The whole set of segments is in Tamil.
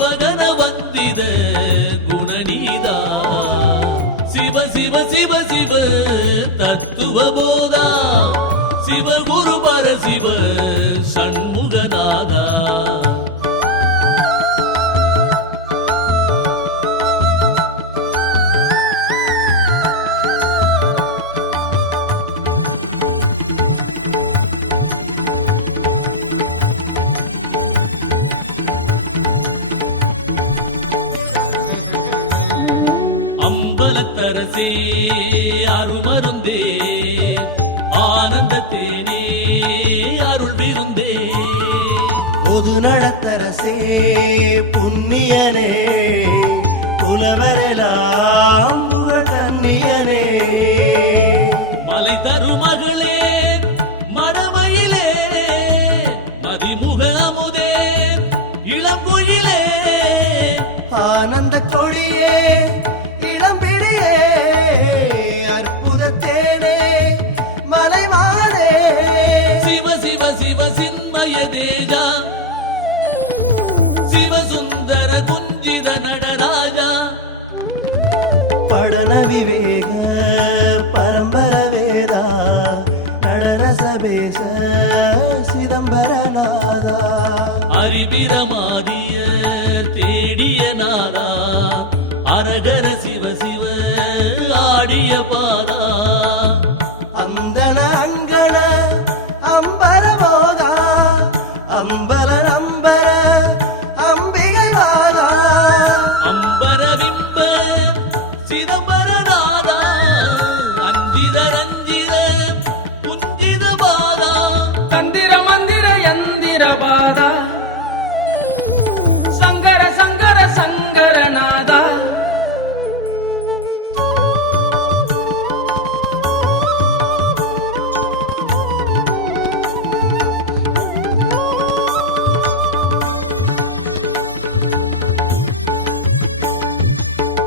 ಶಿವಗನ ವಂದಿದ ಗುಣನೀದ ಶಿವ ಶಿವ ಶಿವ ಶಿವ ತತ್ವ ಬೋಧ ಶಿವ ಗುರು ಪರ ಶಿವ ಷಣ್ಮುಗನಾದ அம்பலத்தரசே அருமருந்தே ஆனந்தத்தேனே அருள் விருந்தே பொது நடத்தரசே புண்ணியனே புலவரெல்லாம் புகழ்கண்ணியனே மலை தருமகளே மடமயிலே மதிமுக அமுதே இளங்குயிலே ஆனந்த கொடியே இளம்பிடியே அற்புதத்தேனே மலைவானே சிவ சிவ சிவ சின்மய தேஜா சிவ சுந்தர குஞ்சித நடராஜா படன விவேக பரம்பர வேதா நடன சபேச சிதம்பரநாதா அறிவிரமாதிய தேடிய நாதா அரகர சிவ சிவ ஆடிய பாதா அந்தன அங்கண அம்பர போதா அம்பல நம்பர அம்பிகை வாதா அம்பர விம்ப சிதம்பரநாதா அஞ்சித ரஞ்சித குஞ்சித பாதா தந்திர மந்திர யந்திர பாதா சங்கர சங்கர சங்கரநாதா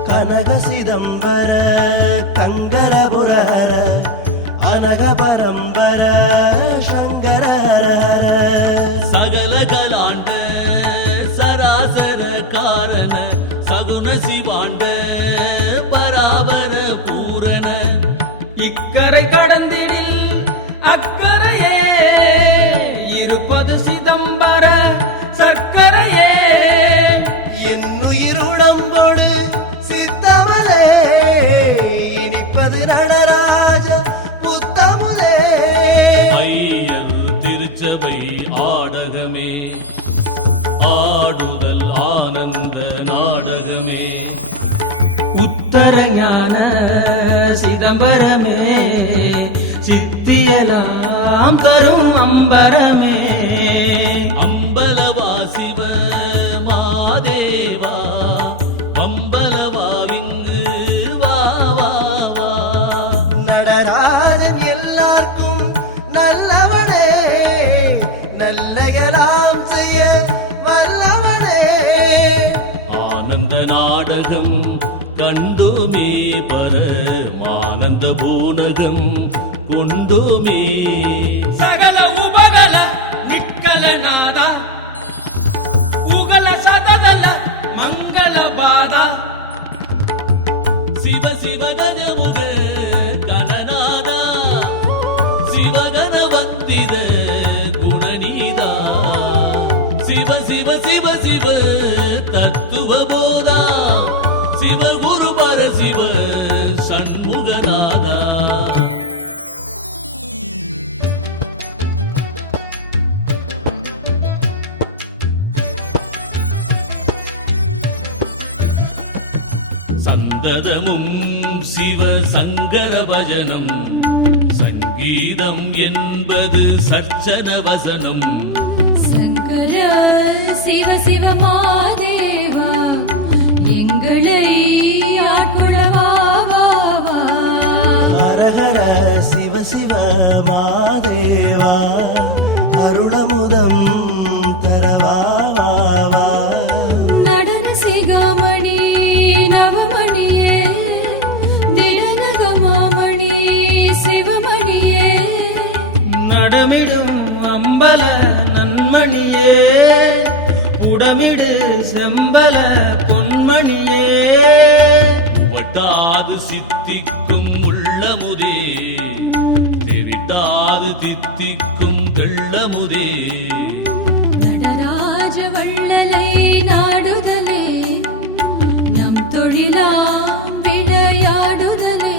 கனக சிதம்பர கங்கரபுரஹர அனக பரம்பர சங்கர ஹர ஹர சகல கலாண்ட சராசர காரண சகுன சிவாண்ட பராபர பூரண இக்கரை கடந்திடில் அக்கரையே இருப்பது சிதம்பர சர்க்கரையே என்னுயிருடம்போடு சித்தமலே இனிப்பது நடராஜ புத்தமுலே ஐயர் திருச்சபை ஆடகமே ஆடுதல் ஆனந்த நாடகமே உத்தர ஞான சிதம்பரமே சித்தியலாம் தரும் அம்பரமே அம்பலவா சிவ மாதேவா அம்பலவா விங்கு வா வா வா நடராஜன் எல்லாருக்கும் நல்லவனே நல்லகலாம் செய்ய வல்லவனே ஆனந்த நாடகம் கண்டோமே பரமானந்த பூனகம் கொண்டோமே சகல உபகல நிக்கலநாத உகல சததல மங்கள பாதா சிவ சிவ கஜமுக கணநாதா சிவகன வந்தித குணநீதா சிவ சிவ சிவ சிவ தத்துவ போதா சிவ குரு பர சிவ ஷண்முகநாதா சந்ததமும் சிவ சங்கர பஜனம் சங்கீதம் என்பது சர்ச்சன வசனம் சங்கர சிவ சிவ மாதேவா எங்களை ஆட்கொள்ளவா வா வா. ஹரஹர சிவ சிவ மாதேவா அருளமுதம் தரவா வா வா. நடன சிகாமணி நவமணியே திடநகமாமணி சிவமணியே நடமிடும் அம்பல நன்மணியே புடமிடு செம்பல பொன்மணியே வட்டாது சித்திக்கும் உள்ளமுதே தெரித்தாது தித்திக்கும் தெள்ளமுதே நடராஜ வள்ளலை நாடுதலே நம் தொழிலாம் விளையாடுதலே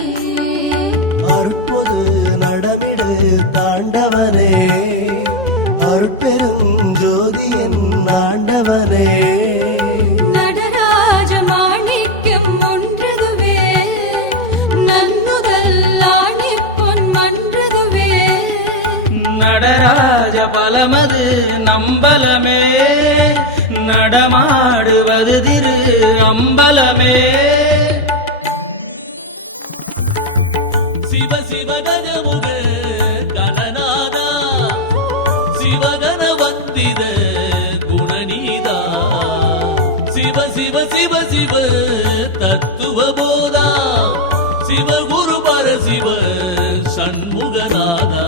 அருட்பொது நடமிடு தாண்டவனே அருட்பெருஞ்சோதியன் ஆண்டவனே நடராஜ மாணிக்கம் ஒன்றதுவே நன்முதல் ஆணி பொன் மன்றதுவே நடராஜ பலமது நம்பலமே நடமாடுவது திரு அம்பலமே சிவ சிவ கஜமுக கணநாதா சிவகண வந்தித குணநீதா சிவ சிவ சிவ சிவ தத்துவ போதா சிவ குரு பரசிவ சண்முகநாதா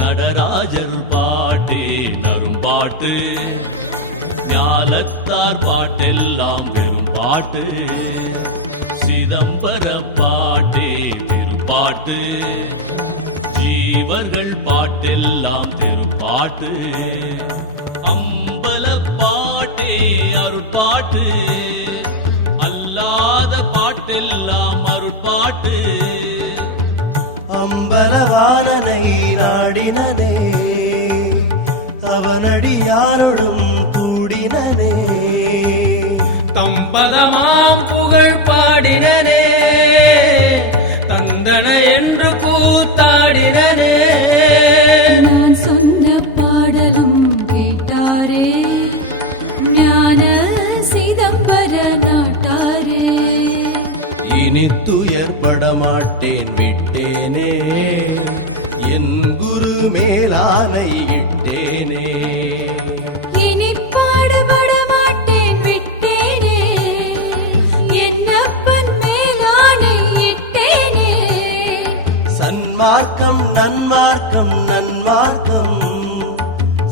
நடராஜர் பாட்டே நரும்பாட்டு ஞாலத்தார் பாட்டெல்லாம் வெறும் பாட்டு சிதம்பர பாட்டே திருப்பாட்டு ஜீவர்கள் பாட்டெல்லாம் தெருப்பாட்டு அம்பல பாட்டே அருட்பாட்டு அல்லாத பாட்டெல்லாம் அருட்பாட்டு அம்பலவானனை நாடினனே அவனடியாரோடும் கூடினனே தம்பதமாம் புகழ் பாடினனே தந்தன என்று கூத்தாடினனே நான் சொன்ன பாடலும் கேட்டாரே ஞான சிதம்பர நாட்டாரே இனி துயர்பட மாட்டேன் விட்டேனே என் குரு மேலானை இட்டேனே இனி பாடுபட மாட்டேன் விட்டேனே என்னப்பன் மேலானை இட்டேனே சன்மார்க்கம் நன்மார்க்கம் நன்மார்க்கம்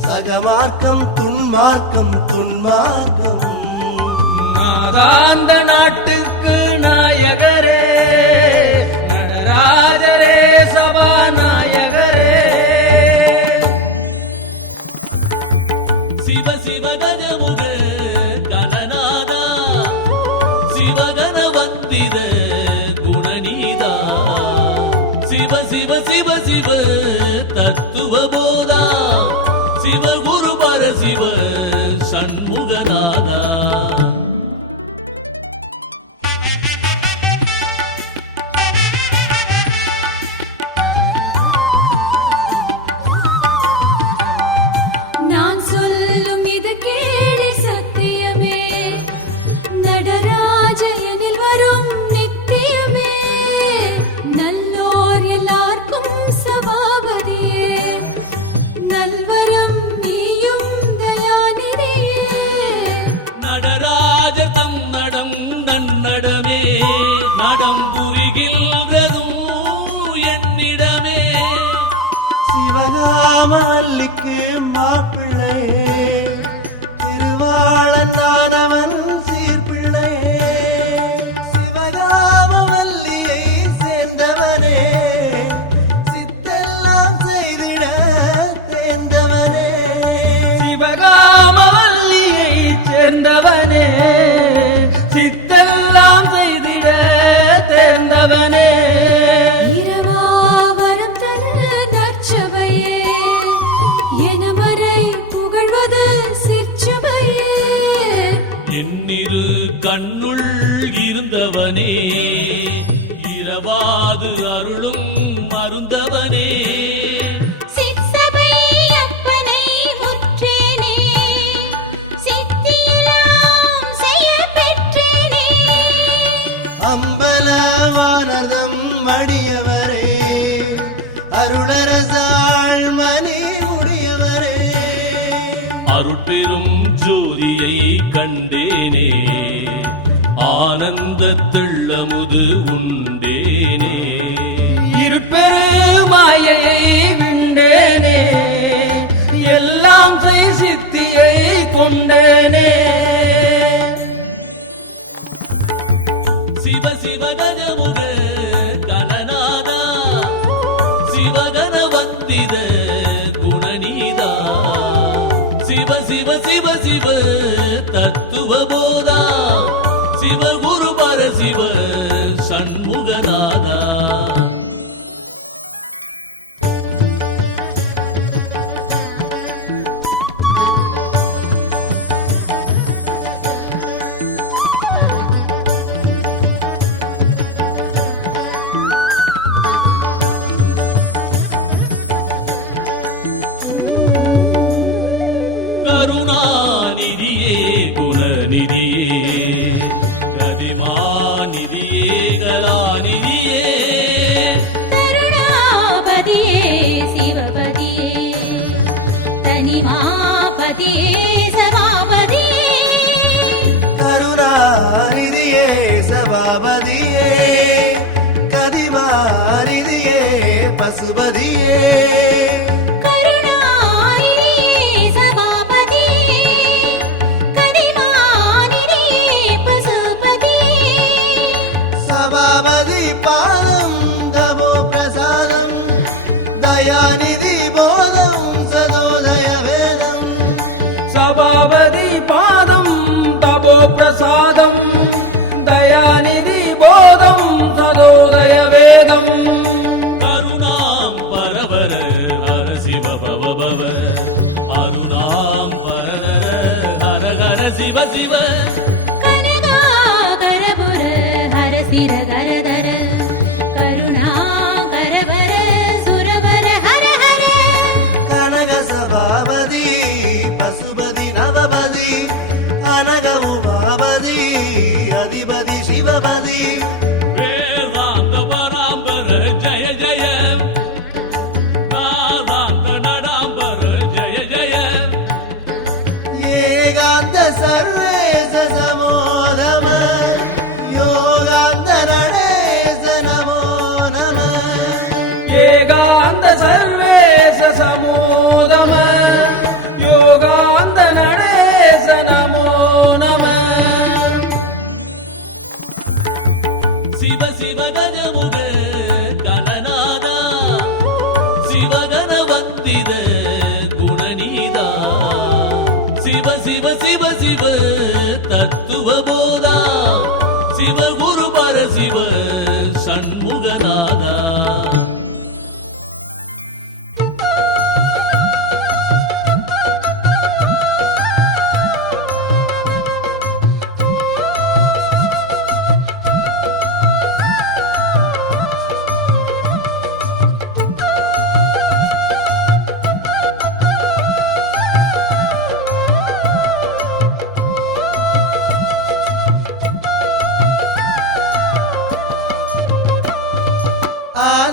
சகமார்க்கம் துன்மார்க்கம் துன்மார்க்கம் நாதாந்த நாட்டுக்கு நாயகரே நடராஜரே சபாநாயகரே சிவ சிவ கஜமுக கணநாதா சிவகண வந்தித குணநீதா சிவ சிவ சிவ சிவ தத்துவ போதா சிவ குரு பரசிவ சண்முகநாதா நான் சொல்லும் இது கேளி சத்தியமே நடராஜயனில் வரும் நித்தியமே நல்லோர் எல்லாருக்கும் சபாபதியே நல்வரம் நீயும் தயாநிதியே நடராஜர் தம் நடம் நன்னடமே நடம் புரிகின்றதும் என்னிடமே சிவகாமல்லிக்கு மாப்பிள்ளை திருவாளனானவன் சீர்பிள்ளை சிவகாமவல்லியை சேர்ந்தவனே சித்தெல்லாம் செய்திட தேர்ந்தவனே சிவகாமவல்லியை சேர்ந்தவனே சித்தெல்லாம் செய்திட தேர்ந்தவனே இரவாவரம் தர நற்சபையே எனமறை புகழ்வது சிற்சபையே என்னிரு கண்ணுள் இருந்தவனே இரவாது அருளும் மருந்தவனே சிற்சபை அப்பனை முற்றேனே சித்தியெல்லாம் செய்ய பெற்றேனே அம்பலவானதம் மடியவரே அருளரசாள் மணி முடியவரே அருட்பெரும் மாபெரும் ஜோதியை கண்டேனே, ஆனந்த தெள்ளமுது உண்டேனே. இருப்பெரு மாயையை விண்டேனே, எல்லாம் செய் சித்தியை கொண்டேனே. சிவ சிவ கஜமுக கணநாதா, சிவகன வந்தித குணநீதா, சிவ சிவ சிவ சிவ தத்துவ போதா, சிவ குரு பரசிவ சண்முகநாதா. கருணாநிதியே குணநிதியே, கதிமாநிதியே கலாநிதியே, கருணாபதியே சிவபதியே, தனிமாபதியே சபாபதியே, கருணாநிதியே சபாபதியே, கதிமாநிதியே பசுபதியே, சபாபதி பாதம் தமோ பிரசாதம், தயாநிதி போதம் சதோதய வேதம், சபாபதி பாதம் தபோ பிரசாதம், தயாநிதி போதம் சதோதய வேதம். கருணாம் பரவர ஹர சிவ பவ பவ, அருணாம் பரவர ஹர ஹர சிவ சிவ, கனகாகரபுர ஹரசிர கரதர, கருணாகரபர சுரபர ஹர ஹர, கனக சபாபதி பசுபதி நவபதி, அனக உமாபதி அதிபதி சிவபதி, வேதாந்த பராம்பர ஜய ஜய, நாதாந்த நடாம்பர ஜய ஜய, ஏகாந்த சர்வேச சமோதம, யோகாந்த நடேச நமோ நம, ஏகாந்த சர்வேச சமோதம, யோகாந்த நடேச நமோ நம. சிவ சிவ கஜமுக கணநாதா, சிவகன வந்தித குணநீதா, சிவ சிவ சிவ சிவ தத்துவ போதா, சிவ குரு பரசிவ சண்முகநாதா.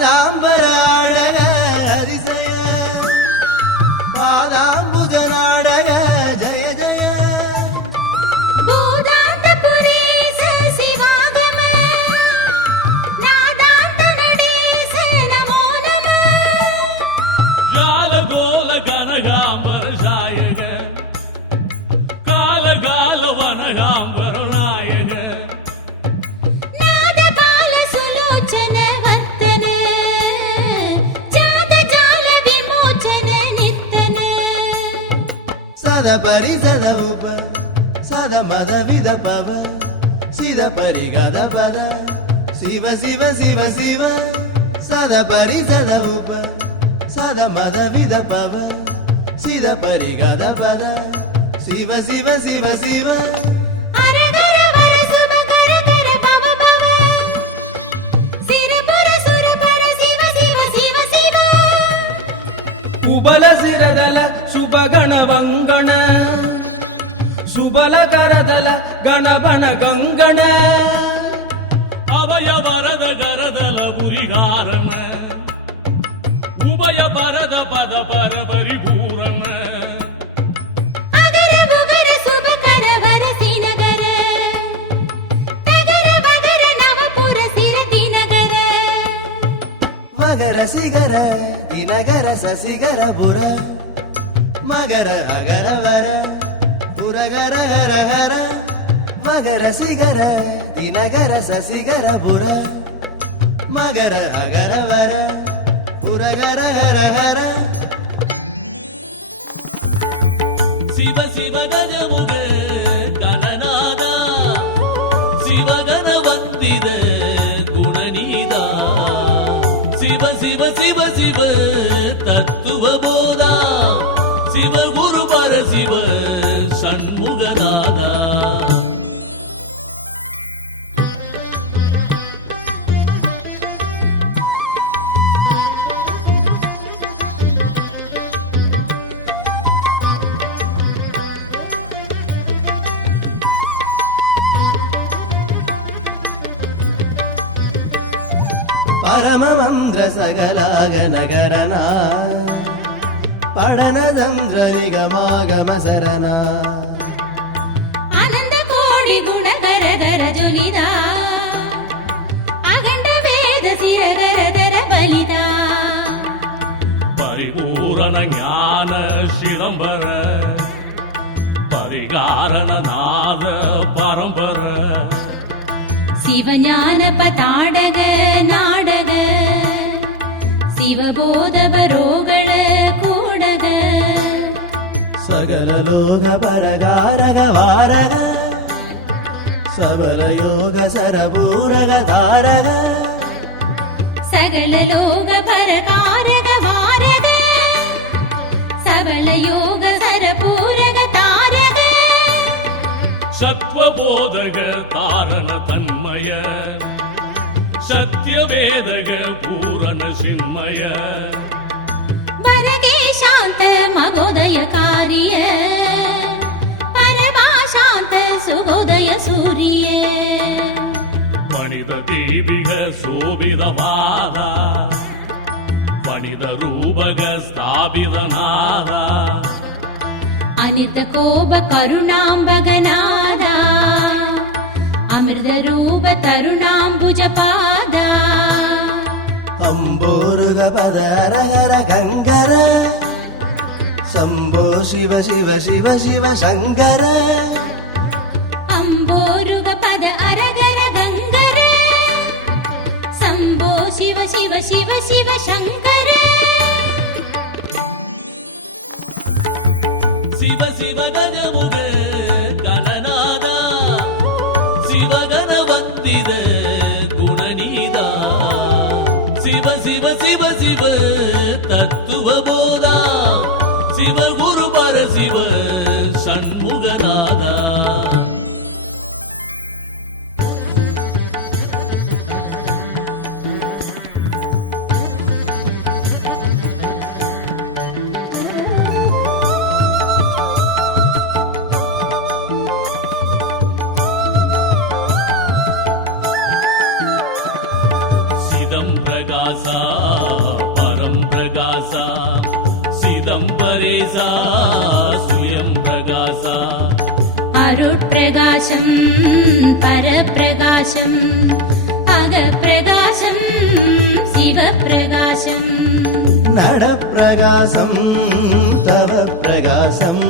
ஆதாம்பராடக அதிசய, பாதாம்புஜ நாடக ஜய ஜய, பூதாந்தபுரீச சிவாகம, நாதாந்த நடேச நமோ நம, ஜால கோல கனகாம்பர சாயக, கால கால வனகாம்பர நாயக, நாதபால சுலோச்சன வர்த்தன, ஜாத ஜால விமோச்சன நித்தன, சத பரி சத உப சத மத வித பவ, சித பரி கத பத, சிவ சிவ சிவ சிவ, சத பரி சத உப சத மத வித பவ, சித பரி கத பத, சிவ சிவ சிவ சிவ, அரகர வர சுபகர கர பவ பவ, சிறுபுர சுரபர சிவ சிவ சிவ சிவ, உபல சிரதல சுபகண வங்கண, சுபல கரதல கணபன கங்கண, அபய வரத கரதல புரிகாரண, உபய பரத பத பர பரிபூரண, அகர சிகர தினகர சசிகர புர மகர அகர வர புரகர ஹர ஹர மகர சிகர தினகர சசிகர புர மகர அகர வர புரகர ஹர ஹர சிவ சிவ கஜமுக கணநாதா சிவகண வந்தித குணநீதா சிவ சிவ சிவ சிவ தத்துவ போதா சிவ குரு பர சிவ சண்முகநாதா பரமமந்திர சகலாக நகரனா படனதந்திர நிகமாகம சரணா ಆನಂದ ಕೋಡಿ ಗುಣಕರಗರ ಜೊಲಿದ ಅಗಂಡ ವೇದ ಸಿರಗರದರ ಬಲಿದ ಪರಿಪೂರಣ ಜ್ಞಾನ ಶಿರಂಬರ ಪರಿಗಾರಣ ನಾದ ಪರಂಪರ ಶಿವಜ್ಞಾನ ಪತಾಡಗ ನಾಡಗ ಶಿವಬೋಧ ಬರೋಗಳ ಕೂಡಗ சகல லோக பரகாரக வாரக சபல யோக சரபூரக தாரக ಸಕಲ ಲೋಕ ಪರಕಾರಗ ವಾರಗ ಸಬಲ ಯೋಗ ಸರಪೂರಗ ತಾರಗ ಸತ್ವಬೋಧಗ ತಾರಣ ತನ್ಮಯ ಸತ್ಯವೇದಗ ಪೂರಣ ಚಿನ್ಮಯ ಬರಗೆ ಶಾಂತ ಮಗೋದಯ ಕಾರ್ಯ ಪರಮಾ ಶಾಂತ ಸುಗೋದಯ ಸೂರ್ಯ ಪಣಿದ ದೀಪಿಗ ಶೋಭಿತವಾದ ಪಣಿದ ರೂಪಗ ಸ್ಥಾಪಿತನಾದ ಅನಿತ ಕೋಪ ಕರುಣಾಂಬಗನಾದ ಅಮೃತ ರೂಪ ತರುಣಾಂಬುಜ ಪಾದ ಅಂಬೋರುಗ ಪದ ಹರಹರ ಗಂಗರ ಶಂಭೋ ಶಿವ ಶಿವ ಶಿವ ಶಿವ ಶಂಕರ ಅಂಬೋರುಗ ಪದ ಅರಗರ ಗಂಗರ ಸಂಭೋ ಶಿವ ಶಿವ ಶಿವ ಶಿವ ಶಂಕರ ಶಿವ ಶಿವ ಗಜಮುಗ ಗಣನಾದ ಶಿವಗಣ ವಂದಿದ ಗುಣನೀದ ಶಿವ ಶಿವ ಶಿವ ಶಿವ ತತ್ವ ಬೋಧ ಶಿವ ಗುರು ಪರ ಶಿವ ಷಣ್ಮುಗನಾದ परम प्रकाश सिदंबरेसा स्वयं प्रकाश अरुट्प्रकाशं परप्रकाशं अगप्रकाशं शिवप्रकाशं நடப்பிரகாசம் தவ பிரகாசம்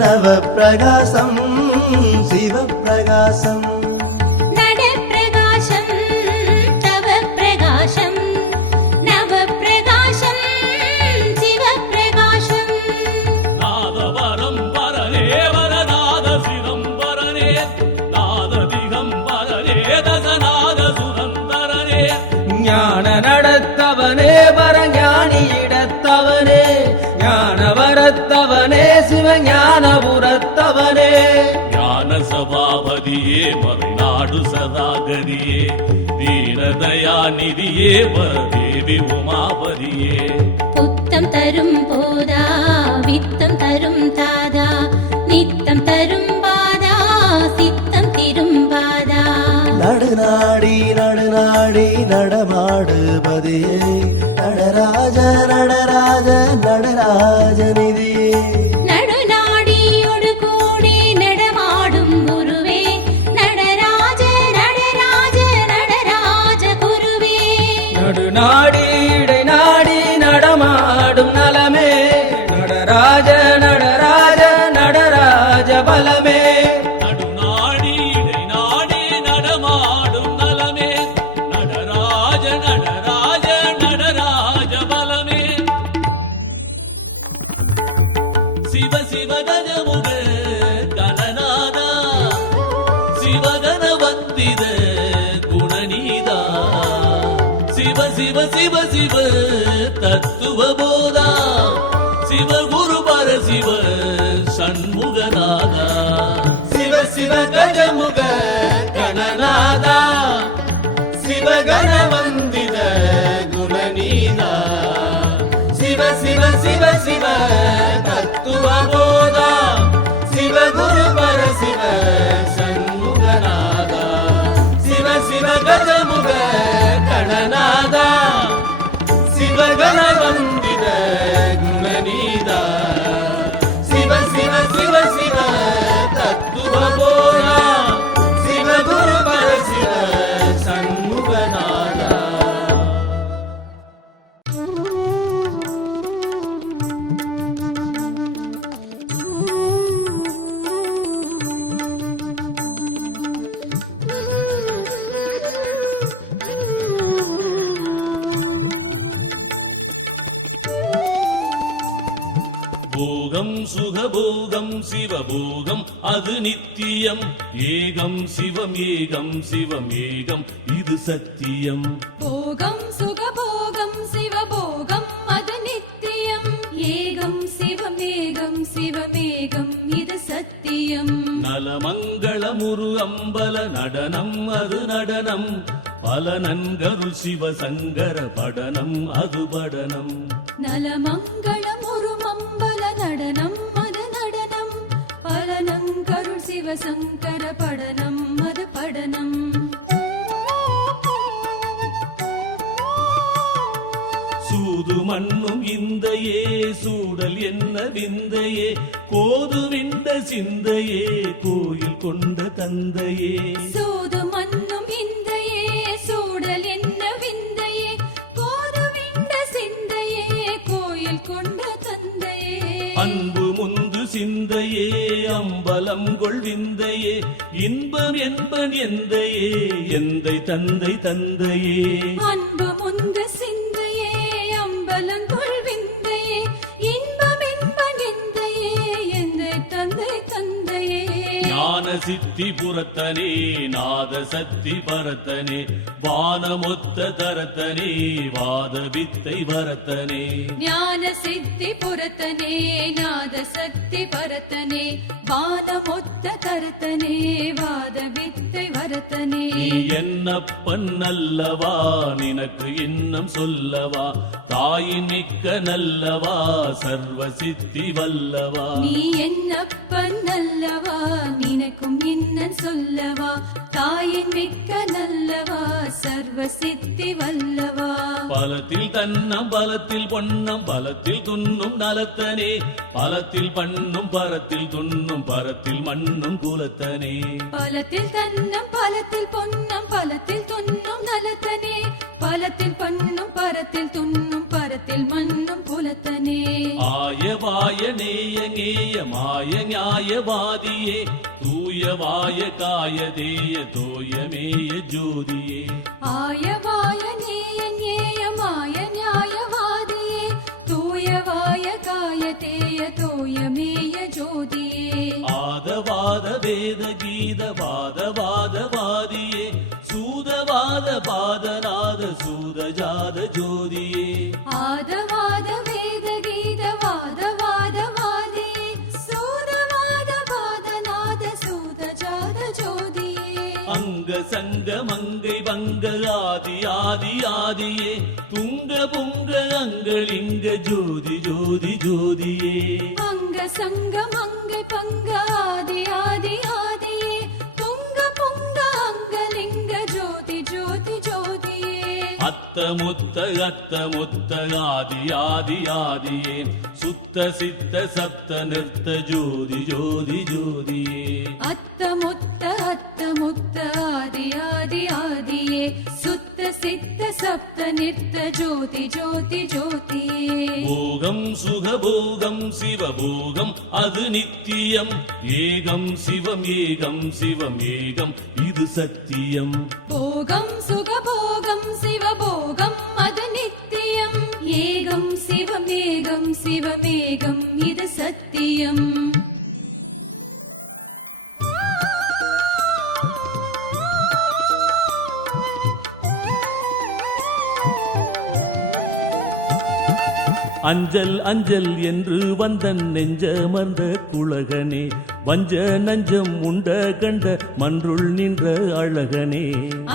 நவ பிரகாசம் சிவ பிரகாசம் நடப்பிரகாशं तव प्रकाशं नवप्रकाशं शिवप्रकाशं नादवरं वरने वरनाद सिदंबरने नाद दिगंबरने दशनाद सुरंदरने ஞான நடத்தவனே வரஞானியிடத்தவனே ஞான வரத்தவனே சிவஞானபுரத்தவனே ஞான சபாபதியே மறுநாடு சதாகரியே தீனதயாநிதியே வரதேவி உமாபதியே புத்தம் தரும் போதா வித்தம் தரும் தாதா நித்தம் தரும் பாதா சித்தம் திரும்பாதா நடுநாடி நடுநாடி நடமாடுபதியே நடராஜ நடராஜ நடராஜ நிதியே நடுநாடியோடு கூடி நடமாடும் குருவே நடராஜ நடராஜ நடராஜ குருவே நடுநாடி இடை பலமே நடுநாடி இடை நாடி நடமாடும் நலமே நடராஜ நடராஜ நடராஜ பலமே சிவ சிவ கஜமுக கணநாதா சிவகண வந்தித குணநீதா சிவ சிவ சிவ சிவ தத்துவ போதா சிவ குரு பர சிவ சண்முகநாதா சிவ சிவ கஜமுக கணநாதா சிவகண வந்தித குணநீதா சிவ சிவ சிவ சிவ தத்துவ போதா சிவ குரு பர சிவ சண்முகநாதா சிவ சிவ கஜமுக கணநாதா சிவகண வந்தித குணநீதா சிவ சிவ சிவ சிவ தத்துவ போதா சிவ குரு பர சிவ சண்முகநாதா போகம் சுகபோகம் சிவபோகம் அது நித்தியம் ஏகம் சிவம் ஏகம் சிவம் ஏகம் இது சத்தியம் போகம் சுகபோகம் சிவபோகம் அது நித்தியம் ஏகம் சிவமேகம் சிவமேகம் இது சத்தியம் நலமங்களமுரு அம்பல நடனம் அது நடனம் பல நன்கருள் சிவசங்கர படனம் அது படனம் நலமங்களம் ஒரு மம்பல நடனம் அது நடனம் பலனங்கருள் சிவசங்கர படனம் அது படனம் சூது மண்ணும் இந்தையே சூடல் என்ன விந்தையே கோதுவிண்ட சிந்தையே கோயில் கொண்ட தந்தையே சூது மண்ணும் இந்தையே சூடல் என்ன விந்தையே கோதுவிண்ட சிந்தையே கோயில் கொண்ட தந்தையே அன்பு முந்து சிந்தையே அம்பலம் கொள்விந்தையே இன்பம் என்பன் எந்தையே எந்தை தந்தை தந்தையே அன்பு முந்த சிந்தையே அம்பலங்கொள் விந்தையே இன்பம் என்பன் எந்தையே எந்தை தந்தை தந்தையே ஞான சித்தி புறத்தனே நாத சக்தி பரத்தனே வானமொத்த தரத்தனே வாத வித்தை வரத்தனே ஞான சித்தி புறத்தனே நாத சக்தி பரத்தனே வானமொத்த தரத்தனே வாத வித்தை வரத்தனே நீ என்னப்பன் நல்லவா நினக்கு இன்னம் சொல்லவா தாயின் மிக்க நல்லவா சர்வ சித்தி வல்லவா நீ என்னப்பன் நல்லவா நினைக்கும் இன்னன் சொல்லவா தாயின் மிக்க நல்லவா சர்வ சித்தி வல்லவா பலத்தில் தன்னம் பலத்தில் பொன்னம் பலத்தில் துண்ணும் நலத்தனே பலத்தில் பண்ணும் பரத்தில் துண்ணும் பரத்தில் மண்ணும் குலத்தனே பலத்தில் தன்னம் பலத்தில் பொன்னம் பலத்தில் துண்ணும் நலத்தனே பலத்தில் பண்ணும் பரத்தில் துண்ணும் பரத்தில் மண்ணும் புலத்தனே ஆயவாய நேய நேய மாய நியாயவாதியே தூயவாய காய தேய தோயமேய ஜோதியே ஆயவாய நேய நேயமாய நியாயவாதியே தூயவாய காய தேய தோயமேய ஜோதியே ஆதவாத வேத கீத வாதவாதவாதியே சூதவாத பாதநாத சூதஜாத ஜோதியே ஆதவாத வேத கீத வாதவாதவாதியே சூதவாத பாதநாத சூத ஜாத ஜோதியே அங்க சங்க மங்கை பங்க ஆதி ஆதி ஆதியே துங்க புங்க அங்களிங்க ஜோதி ஜோதி ஜோதியே அங்க சங்க மங்கை பங்க ஆதி ஆதி ஆதியே துங்க புங்க அங்கலிங்க ஜோதி ஜோதி ஜோதியே அத்தமுத்த ஆதி ஆதி ஆதியே சுத்த சித்த சப்த நிறுத்த ஜோதி ஜோதி ஜோதியே அத்தமுத்த ஆதி ஆதி ஆதியே சுத்த சித்த சப்த நித்த ஜோதி ஜோதி ஜோதியே போகம் சுகபோகம் சிவபோகம் அது நித்தியம் ஏகம் சிவம் ஏகம் சிவம் ஏகம் இது சத்தியம் போகம் சுகபோகம் சிவபோகம் அது நித்தியம் ஏகம் சிவம் ஏகம் சிவமேகம் இது சத்தியம் அஞ்சல் அஞ்சல் என்று வந்தன் நெஞ்சமர்ந்த குலகனே வஞ்ச நஞ்சம் உண்ட கண்ட மன்றுள் நின்ற அழகனே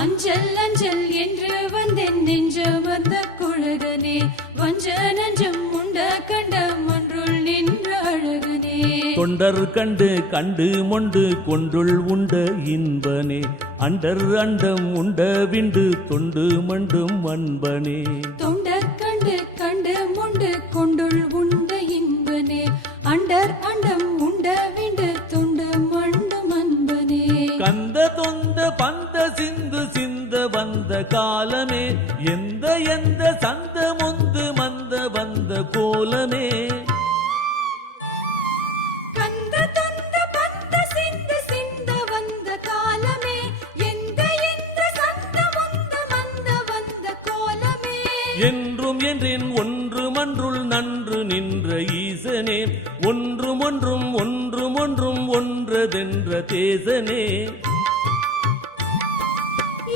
அஞ்சல் அஞ்சல் என்று வந்தேன் நெஞ்சமர்ந்த குழகனே வஞ்ச நஞ்சம் உண்ட கண்ட மன்றுள் நின்ற அழகனே தொண்டர் கண்டு கண்டு மொண்டு கொண்டுள் உண்ட இன்பனே அண்டர் அண்டம் உண்ட விண்டு தொண்டு மண்டும் அன்பனே தொண்டர் கண்டு கண்டு முண்டு கொண்டுள் உண்ட இன்பனே அண்டர் அண்டம் உண்ட விண்டு தொண்டு மண்டும் அன்பனே கந்த தொந்த பந்த சிந்து சிந்த வந்த காலமே எந்த எந்த சந்த முந்து மந்த வந்த கோலமே கந்த தொந்த பந்த சிந்து சிந்த வந்த காலமே எந்த எந்த சந்த முந்த மந்த வந்த கோலமே என்றும் என்றேன் ஒன்று மன்றுள் நன்று நின்ற ஈசனே ஒன்றும் ஒன்றும் ஒன்றும் ஒன்றும் ஒன்றதென்ற தேசனே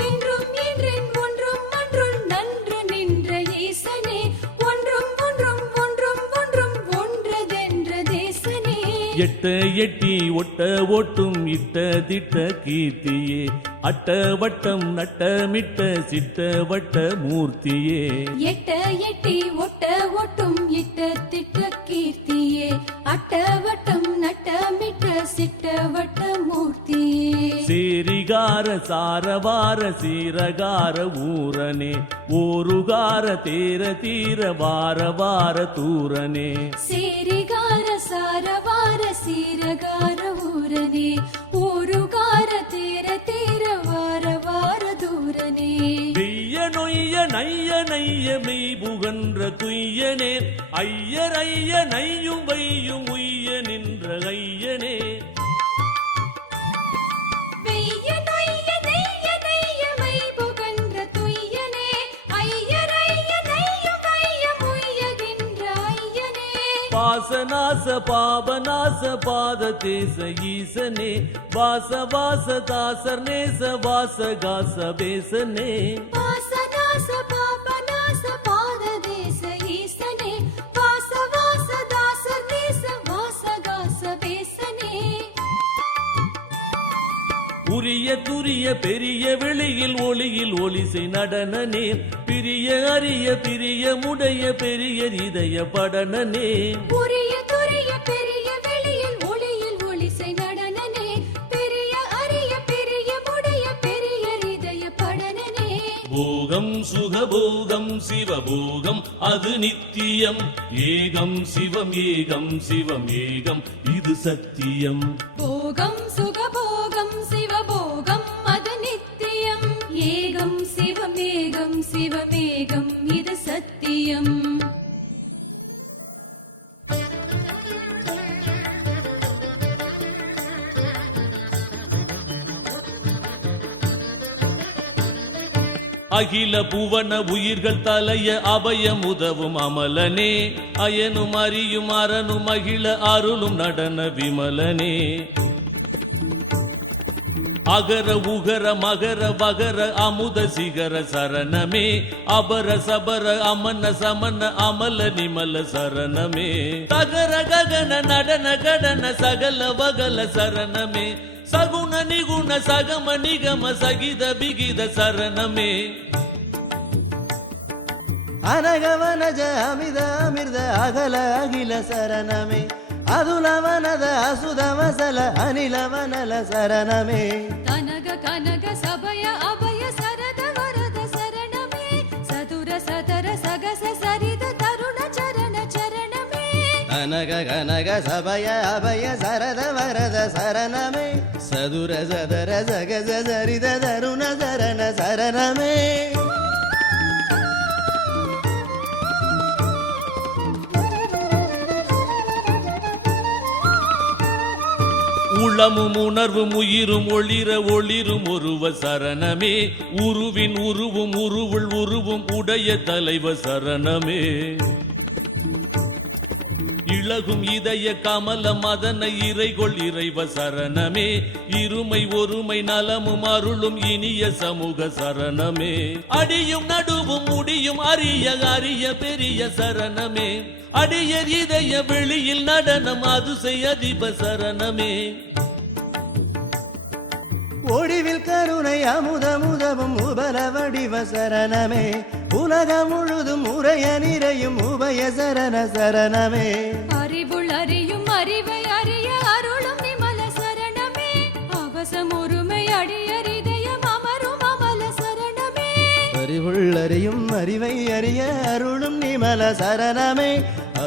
என்றும் என்றேன் ஒன்றும் ஒன்றும் நன்று நின்ற ஈசனே ஒன்றும் ஒன்றும் ஒன்றும் ஒன்றும் ஒன்றதென்ற தேசனே எட்ட எட்டி ஒட்ட ஓட்டும் இட்ட திட்ட கீர்த்தியே அட்ட வட்டம் நட்டமிட்ட சிட்ட வட்ட மூர்த்தியே எட்ட எட்டி ஒட்ட ஒட்டும் இட்ட திட்ட கீர்த்தியே அட்ட வட்டம் நட்டமிட்ட சிட்ட வட்ட மூர்த்தியே சேரிகார சாரவார சீரகார ஊரனே ஓருகார தேர தீர வார வார தூரனே சேரிகார சாரவார சீரகார ஊரனே ஓருகார தேர தேர வார வார தூரனே வெய்ய நொய்ய நைய நைய மெய் புகன்ற துய்யனே ஐயர் ஐய நையும் வையும் உய்ய நின்ற ஐயனே வெய்ய நொய்ய நெய்ய நெய்ய மை புகன்ற துய்யனே ஐயர் ஐய நெய்யும் வையம் உய்யகின்ற ஐயனே பாசநாச பாபநாச பாத தேச ஈசனே வாச வாச தாசர் நேச வாச காச பேசனே வாசநாச பாபநாச பாத தேச ஈசனே வாச வாச தாசர் நேச வாசகாச பேசனே உரிய துரிய பெரிய வெளியில் ஒளியில் ஒளிசை நடனனே பிரிய அரிய பிரிய முடைய பெரிய இதய படனனே உரிய துரிய பெரிய வெளியில் ஒளியில் ஒளிசை நடனனே பெரிய அரிய பெரிய முடைய பெரிய இதய படனனே போகம் சுகபோகம் சிவபோகம் அது நித்தியம் ஏகம் சிவம் ஏகம் சிவம் ஏகம் இது சத்தியம் போகம் சுகபோகம் சிவபோகம் அது நித்தியம் ஏகம் சிவமேகம் சிவமேகம் இது சத்தியம் அகில புவன உயிர்கள் தலைய அபயம் உதவும் அமலனே அயனும் அறியும் அரணும் அகில அருளும் நடன விமலனே அகர உகர மகர வகர அமுத சிகர சரணமே அபர சபர அமன சமன அமல நிமல சரணமே தகர ககன நடன கடன சகல வகல சரணமே சகுண நிகுண சகம நிகம சகித பிகித சரணமே அனகவனஜ அமித அமிர்த அகல அகில சரணமே அதுலவனத அசுதவசல அனிலவனல சரணமே கனக கனக சபய அபய சரத வரத சரணமே சதுர சதர சகச சரித தருண சரண சரணமே அனக கனக சபய அபய சரத வரத சரணமே சதுர சதர சகச சரித தருண சரண சரணமே உள்ளமும் உணர்வும் உயிரும் ஒளிர ஒளிரும் ஒருவ சரணமே உருவின் உருவும் உருவுள் உருவும் உடைய தலைவ சரணமே இளகும் இதய கமல மதன இறைகொள் இறைவ சரணமே இருமை ஒருமை நலமும் அருளும் இனிய சமூக சரணமே அடியும் நடுவும் முடியும் அரிய அரிய பெரிய சரணமே அடியர் இதய வெளியில் நடனம் அதுசை அதிப சரணமே ஒடிவில் கருணை அமுதமுதவும் உபல வடிவ சரணமே உலகம் முழுதும் உரைய நிறையும் உபய சரண சரணமே அறிவுள் அறியும் அறிவை அறிய அருளும் நிமல சரணமே அவசம் ஒருமை அடியர் இதயம் அமரும் அமல சரணமே அறிவுள் அறியும் அறிவை அறிய அருளும் நிமல சரணமே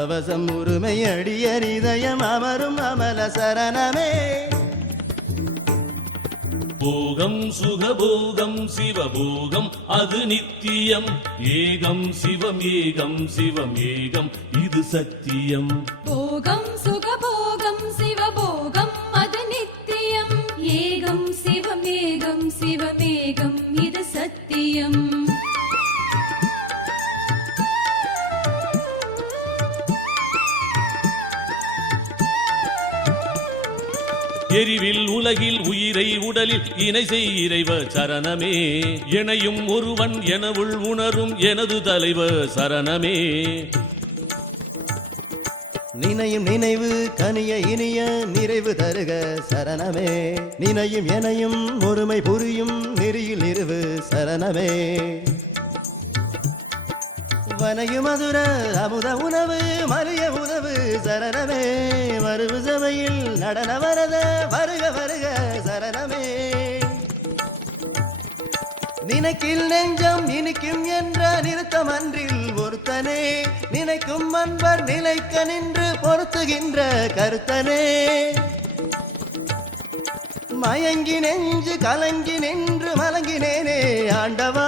அவசம் உரிமை அடியர் இதயம் அமரும் அமல சரணமே போகம் சுகபோகம் சிவபோகம் அது நித்தியம் ஏகம் சிவம் ஏகம் சிவம் ஏகம் இது சத்தியம் போகம் சுகபோகம் சிவபோகம் அது நித்தியம் ஏகம் சிவமேகம் சிவமேகம் இது சத்தியம் எரிவில் உலகில் உயிரை உடலில் இணை செய் இறைவ சரணமே எனையும் ஒருவன் எனவுள் உணரும் எனது தலைவ சரணமே நினையும் நினைவு கனிய இனிய நிறைவு தருக சரணமே நினையும் எனையும் ஒருமை புரியும் நெறியில் இருவு சரணமே வனையும் மதுர அமுத உணவு மறிய உதவு சரணமே மறுவு சபையில் நடன வரத வருக வருக சரணமே நினைக்கில் நெஞ்சம் இனிக்கும் என்ற நிறுத்தம் அன்றில் ஒருத்தனே நினைக்கும் அன்பர் நிலைக்க நின்று பொருத்துகின்ற கருத்தனே மயங்கி நெஞ்சு கலங்கி நின்று மலங்கினேனே ஆண்டவா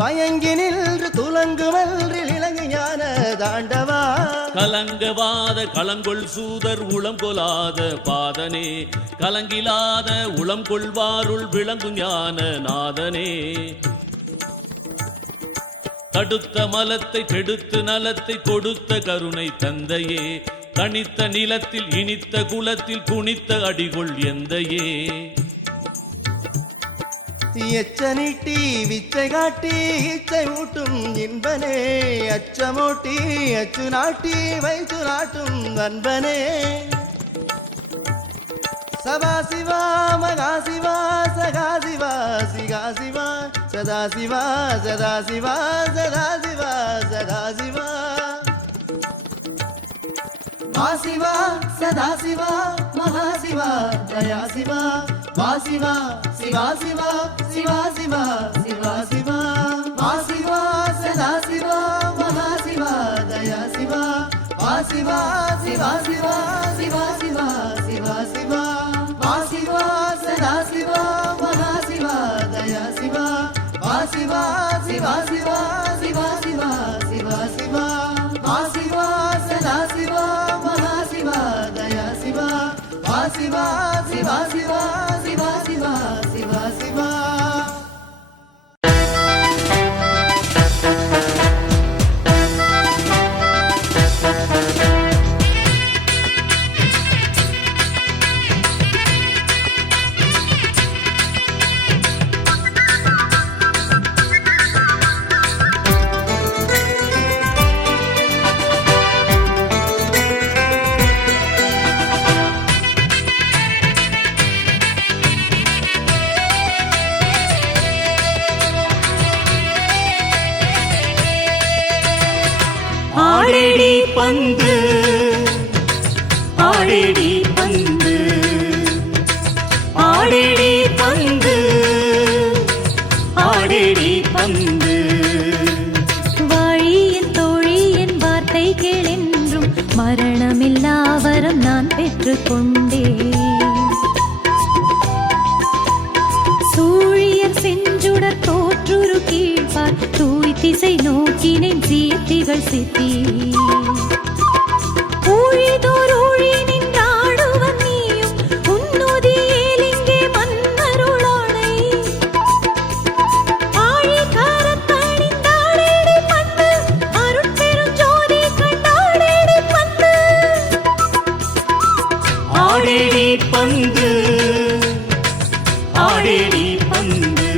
வயங்கி நின்று துலங்குமல்றில் இலங்கை ஞான தாண்டவா கலங்கவாத களங்கொள் சூதர் உளம் கொலாத பாதனே கலங்கிலாத உளம் கொள்வாருள் விளங்கு ஞான நாதனே தடுத்த மலத்தை கெடுத்து நலத்தை கொடுத்த கருணை தந்தையே தனித்த நிலத்தில் இனித்த குலத்தில் குனித்த அடிகொள் எந்தையே எச்ச நீட்டி விச்சை காட்டி இச்சை ஊட்டும் இன்பனே அச்சமூட்டி அச்சு நாட்டி வைத்து நாட்டும் அன்பனே சபாசிவா மகாசிவா சகாசிவா சிகாசிவா சதாசிவா சதாசிவா சதாசிவா சதாசிவா வாசிவா சதாசிவா மகாசிவா தயாசிவா வாசிவா சிவா சிவா சிவா சிவா சிவா சிவா வாசிவா சதாசிவா மகாசிவா தயாசிவா வாசிவா சிவா சிவா சிவா சிவா சிவா சிவா வாசிவா சதாசிவா மகாசிவா தயாசிவா வாசிவா சிவா சிவா சிவா சிவா சிவா சிவா வாசிவா சதாசிவா மகாசிவா தயாசிவா வாசிவா சிவா சிவா சிவா சிவா சிவா சிவா ஆடேடி பந்து ஆடேடி பந்து ஆடேடி பந்து ஆடேடி பந்து வாழியின் தோழியின் வார்த்தை கேளென்றும் மரணமில்லா வரம் நான் பெற்றுக்கொண்டேன் சூழியர் செஞ்சுடர் தோற்றுரு கீழ்பார் தூய் திசை நோக்கினேன் சீர்த்திகள் சித்தி ஊழிதோர் ஊழி நின்றாடுவன் நீயும் உன்னோதி ஆடேடி பந்து.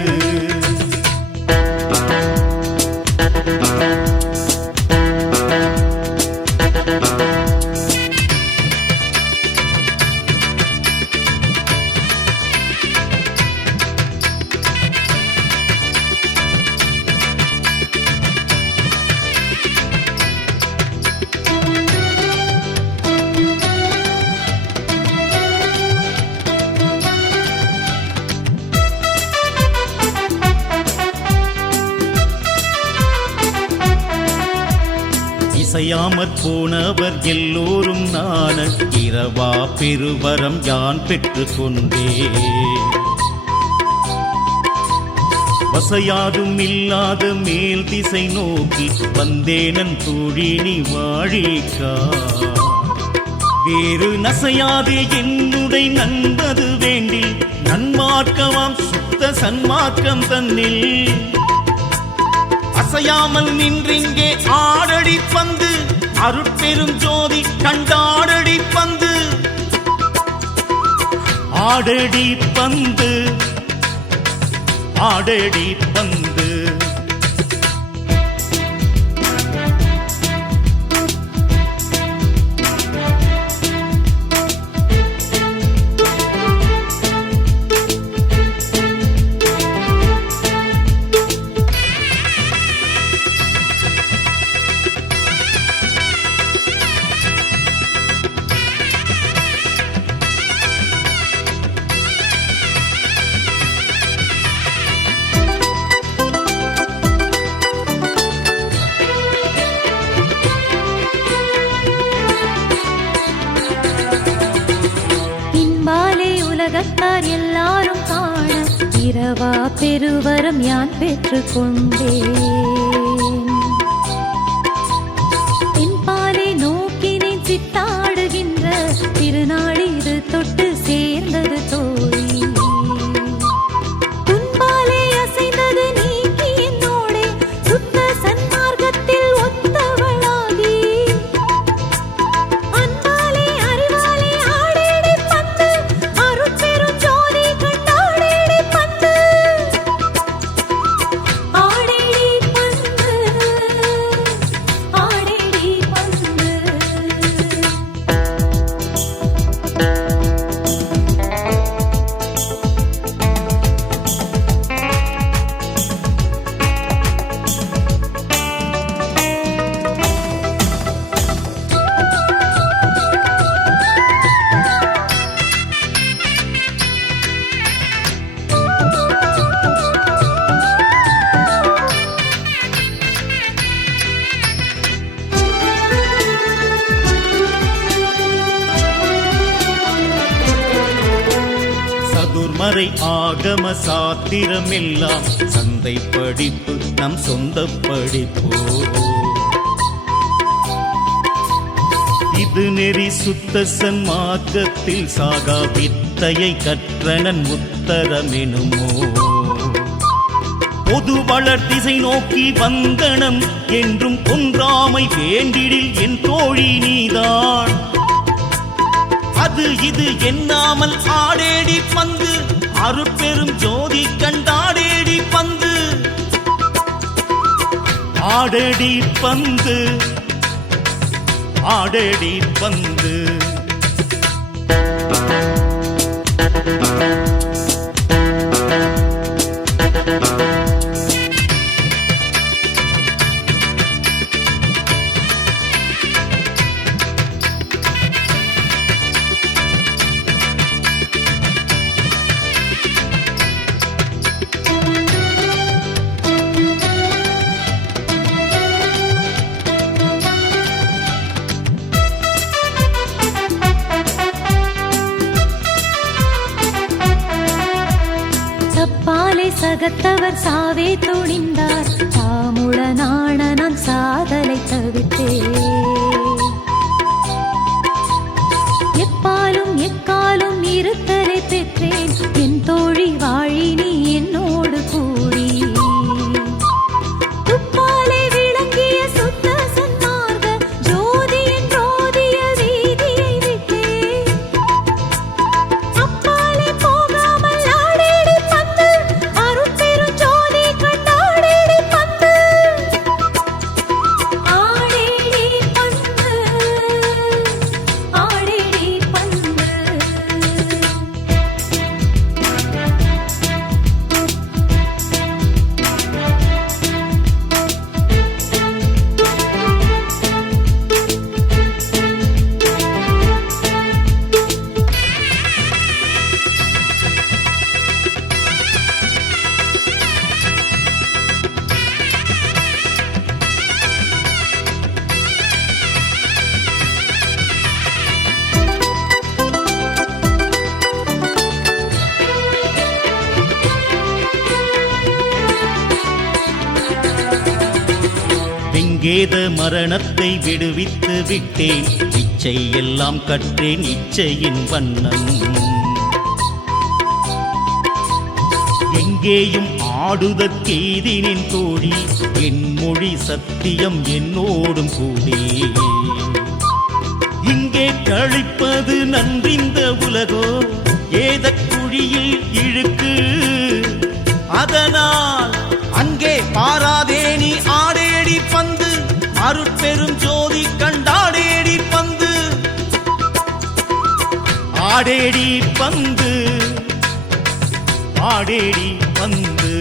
இசையாமற் போனவர் எல்லோரும் நாண இரவா பெருவரம் யான் பெற்று கொண்டே. வசையாதும் இல்லாத மேல் திசை நோக்கி வந்தேனன் தோழினி வாழிக்கா. வேறு நசையாது என்னுடை நண்பது வேண்டி நன்மார்க்கமாம் சுத்த சன்மார்க்கம் தன்னில் அசையாமல் நின்றிங்கே ஆடடி பந்து. அருட்பெரும் ஜோதி கண்டாடடி பந்து. ஆடடி பந்து ஆடடி பந்து. உலகத்தார் எல்லாரும் காண இரவா பெருவரம் யான் பெற்று கொண்டேன். என் பாலை நோக்கினேன் சித்தாடுகின்ற திருநாடு இது தொட்டு சேர்ந்தது தோழி. துன்பாலே அசைந்தது நீக்கி என்னோடே சுத்த சன்மார்க்கத்தில் ஒத்தவளாகி. அன்பாலே அறிவாலே ஆடேடி பந்து. அருட்பெரும் ஜோதி கண்டாடேடி பந்து. ஆடேடி பந்து ஆடேடி பந்து. சதுர்மறை ஆகம சாத்திரம் எல்லாம் சந்தை படிப்பு நம் சொந்த படிப்போ. இது நெறி சுத்த சன்மார்க்கத்தில் சாகா வித்தையை கற்றனன் உத்தரமெனுமோ. பொது வளர் திசை நோக்கி வந்தனம் என்றும் ஒன்றாமை வேண்டிடில் என் தோழி நீதான். அது இது எண்ணாமல் ஆடேடி பந்து. அருட்பெரும் ஜோதி கண்டாடேடி பந்து. ஆடடி பந்து ஆடடி பந்து. சப்பாலை சகத்தவர் சாவே துணிந்தார். தாமுடனான நான் சாதலை தவித்தேன். எப்பாலும் எக்காலும் இருத்தலை பெற்றேன். என் தோழி வாழி நீ என்னோடு கூடி. துப்பாலை விளங்கிய சுத்த சன்மார்க்க ஜோதியின் ஜோதிய வீதியை விட்டேன். அப்பாலே போகாமல் ஆடேடி பந்து. இங்கேத மரணத்தை விடுவித்து விட்டேன், இச்சை எல்லாம் கற்றேன் இச்சையின் வண்ணம். எங்கேயும் ஆடுதற்கெய்தினின் தோழி, என் மொழி சத்தியம் என்னோடும் கூடி. இங்கே கழிப்பது நன்றிந்த உலகோ, ஏதக் குழியில் இழுக்கு. அதனால் அங்கே பாராதே நீ ஆடேடி பந்து, அருட்பெரும் ஜோதி கண்டாடேடி பந்து. ஆடேடி பந்து, ஆடேடி பந்து.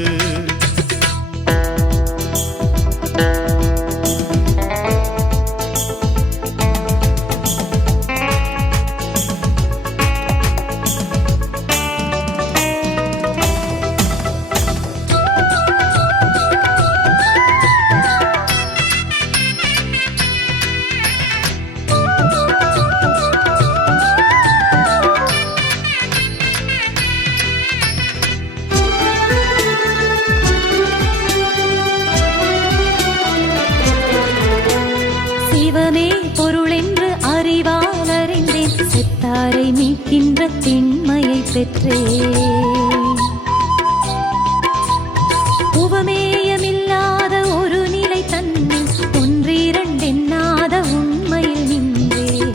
சிவமே பொருளென்று அறிவால் அறிந்தேன், செத்தாரை மீட்கின்ற திண்மையை பெற்றேன். உவமேயமில்லாத ஒரு நிலை தன்னில் ஒன்றிரண்டெண்ணாத உண்மையில் நின்றேன்.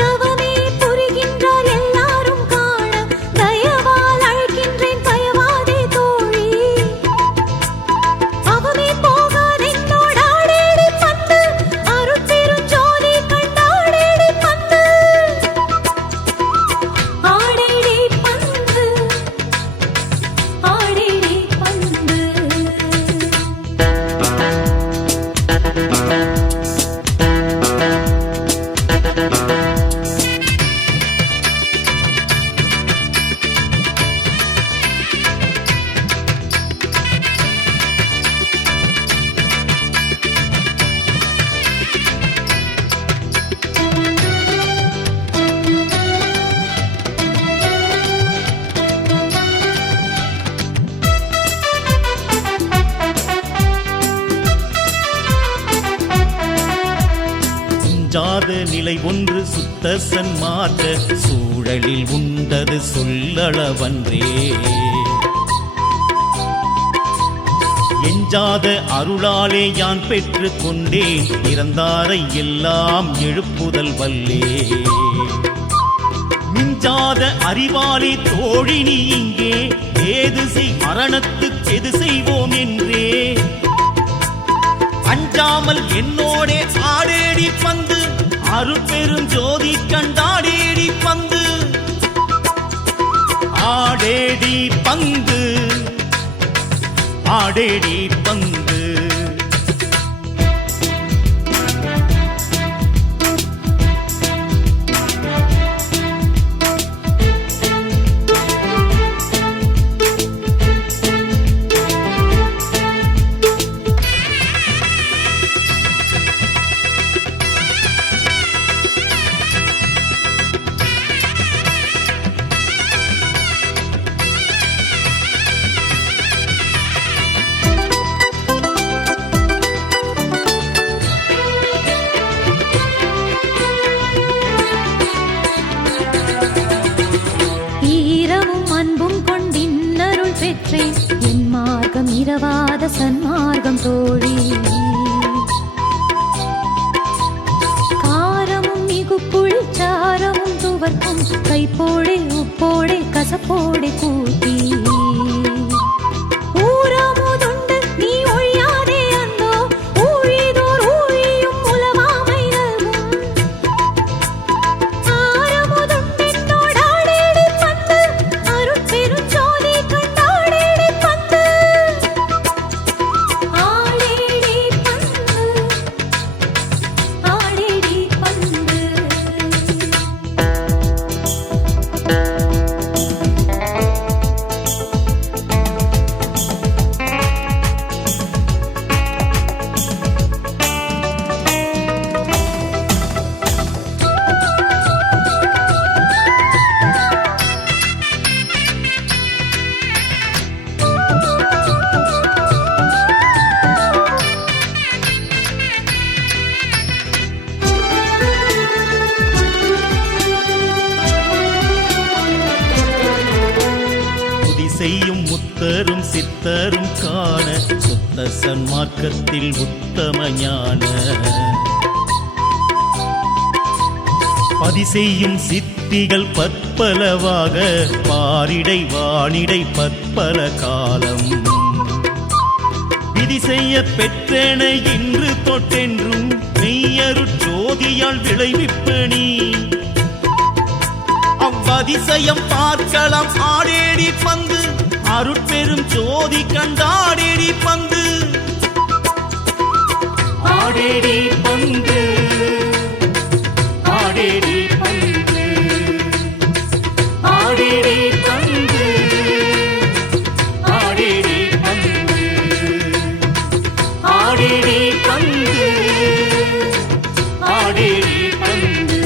தவமே புரிகின்றார் எல்லாரும் காண, தயவால் அழைக்கின்றேன் பயவாதே தோழி. அவமே போகாதென்னோட ஆடேடி பந்து, அருட்பெரும் ஜோதி கண்டாடேடி பந்து. ஆடேடி பந்து, ஆடேடி பந்து. அஞ்சாத நிலை ஒன்று சுத்த சன்மார்க்க சூழலில் உண்டது சொல்லளவன்றே. எஞ்சாத அருளாலே யான் பெற்று கொண்டேன், இறந்தாரை எல்லாம் எழுப்புதல் வல்லே. மிஞ்சாத அறிவாளி தோழினி இங்கே, ஏது செய் மரணத்துக்கு எது செய்வோம் என்றே. அஞ்சாமல் என்னோடே ஆடேடி பந்து, அருட்பெரும் ஜோதி கண்டாடேடி பந்து. ஆடேடி பந்து, ஆடேடி பந்து. ஈரமும் அன்பும் கொண்டின்னருள் பெற்றேன், என் மார்க்கம் இரவாத சன்மார்க்கம் தோழி. காரமும் மிகு புளிச்சாரமும் துவர்க்கும், கைப்போடே உப்போடே கசப்போடே கூட்டி. ஊரமுதுண்டு நீ ஒழியாதே அந்தோ, ஊழிதோர் ஊழியும் உலவாமை நல்கும். ஆரமுதுண்டென்னோட ஆடேடி பந்து, அருட்பெரும் ஜோதி கண்டாடேடி பந்து. ஆடேடி பந்து, ஆடேடி பந்து. செய்யும் முத்தரும் சித்தரும் காண சுத்த சன்மார்க்கத்தில் உத்தம ஞான பதி செய்யும் சித்திகள் பற்பலவாக பாரிடை வானிடை பற்பல காலம் விதி செய்ய பெற்றென இன்று தொட்டென்றும் மெய்யருட் ஜோதியால் விளைவிப்பணி அவ்வதிசயம் பார்க்கலாம் ஆடேடி பந்து அருட்பெரும் ஜோதி கண்டாடேடி பந்து ஆடேடி பந்து ஆடேடி பந்து ஆடேடி பந்து ஆடேடி பந்து ஆடேடி பந்து ஆடேடி பந்து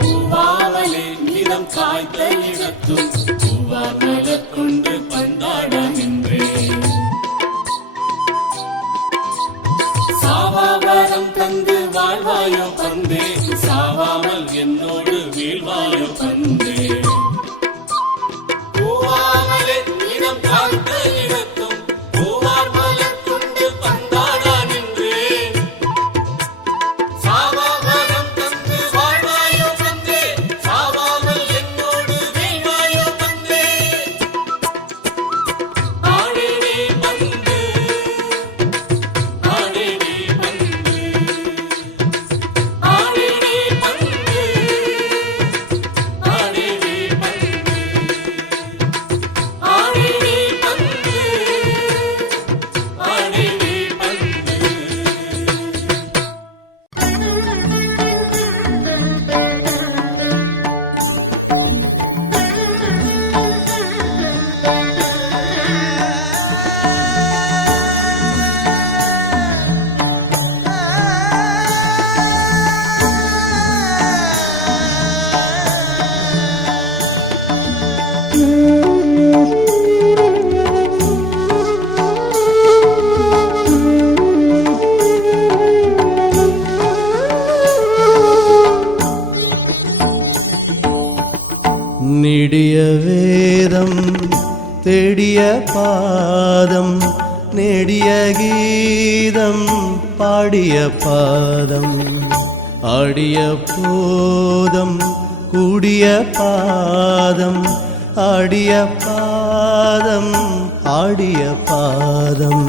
பூவாமலே நிறம் காய்த்த இடத்தும் பூவாமலர் கொண்டு பந்தாட நின்றே சாவாவரம் தந்து வாழ்வாயோ பந்தே சாவாமல் என்னோடு வீழ்வாயோ பந்தே பூவாமலே நிறம் காய்த்த இடத்தும் பூவார் மலர் கொண்டு பந்தாட நின்றே சாவாவரம் தந்து வாழ்வாயோ பந்தே சாவாமல் என்னோடு வீழ்வாயோ பந்தே ஆடேடி பந்து ஆடேடி பந்து ஆடேடி பந்து ஆடேடி பந்து ஆடேடி பந்து ஆடேடி பந்து நெடிய வேதம் தேடிய பாதம் நெடிய கீதம் பாடிய பாதம் ஆடிய போதம் கூடிய பாதம் ஆடிய பாதம் ஆடிய பாதம்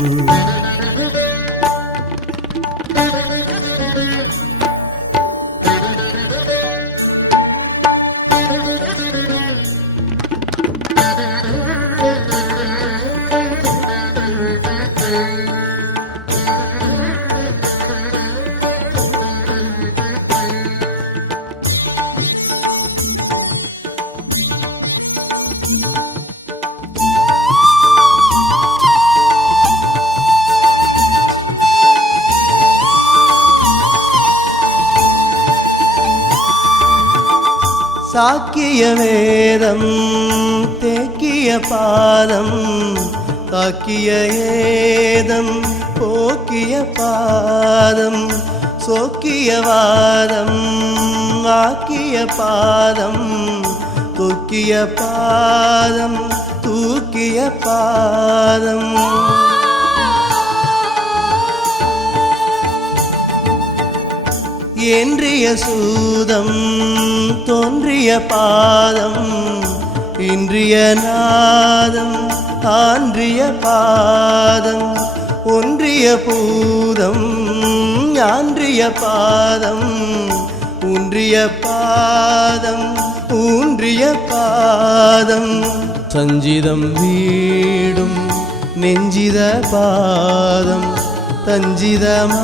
சாக்கிய வேதம் தேக்கிய பாதம் காக்கிய ஏதம் போக்கிய பாதம் சோக்கிய வாதம் ஆக்கிய பாதம் தூக்கிய பாதம் தூக்கிய பாதம் என்றிய சூதம் தோன்றிய பாதம் இன்றிய நாதம் ஆன்றிய பாதம் ஒன்றிய பூதம் ஞான்றிய பாதம் ஊன்றிய பாதம் ஊன்றிய பாதம் சஞ்சிதம் வீடும் நெஞ்சித பாதம் தஞ்சிதமாகும்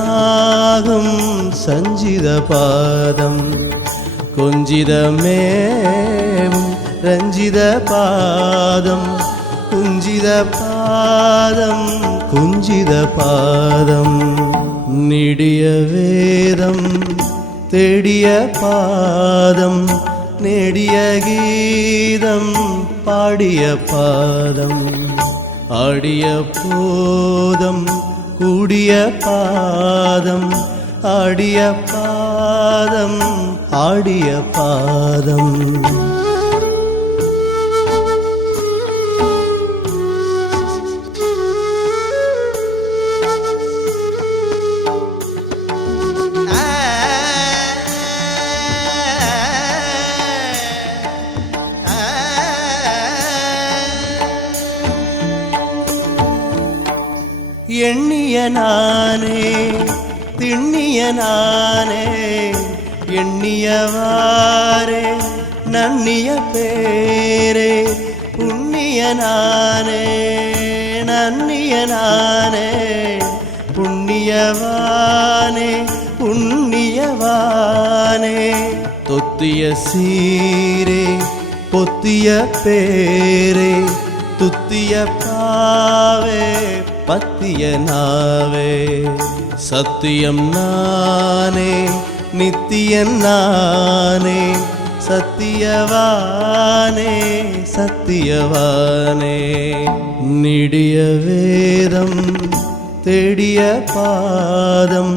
சஞ்சித பாதம் கொஞ்சிதமேவும் ரஞ்சித பாதம் குஞ்சித பாதம் குஞ்சித பாதம் நெடிய வேதம் தேடிய பாதம் நெடிய கீதம் பாடிய பாதம் ஆடிய போதம் கூடிய பாதம் ஆடிய பாதம் ஆடிய பாதம் எண்ணிய நானே திண்ணிய நானே எண்ணியவாரே நன்னிய பேரே புண்ணிய நானே நன்னிய நானே புண்ணியவானே புண்ணியவானே தொத்திய சீரே பொத்திய பேரே துத்திய பாவே பத்திய நாவே சத்தியம் நானே நித்தியன் நானே சத்தியவானே சத்தியவானே நெடிய வேதம் தேடிய பாதம்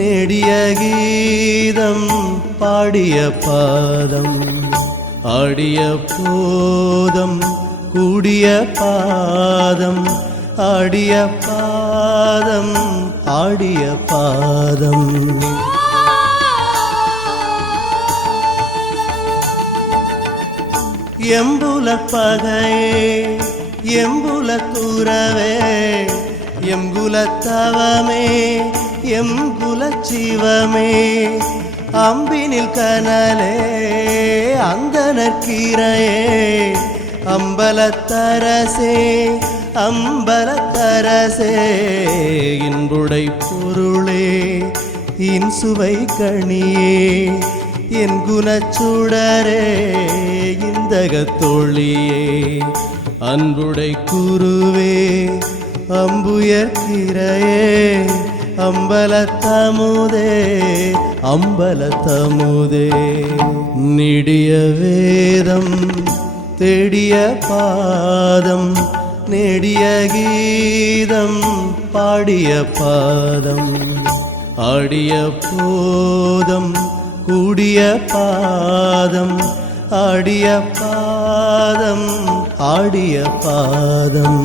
நெடிய கீதம் பாடிய பாதம் ஆடிய போதம் கூடிய பாதம் ஆடிய பாதம் ஆடிய பாதம் எம்புல பகையே எம்புல துறவே எங்குல தவமே எங்குல சிவமே அம்பினில் கனலே அந்தனற்கீரையே அம்பலத்தரசே அம்பலத்தரசே இன்புடை பொருளே இன்சுவை கணியே என் குணச்சுடரே இந்தகத்தொழியே அன்புடை குருவே அம்புயர்கிரையே அம்பலத்தமுதே அம்பலத்தமுதே நெடிய வேதம் தேடிய பாதம் நெடிய கீதம் பாடிய பாதம் ஆடிய போதம் கூடிய பாதம் ஆடிய பாதம் ஆடிய பாதம்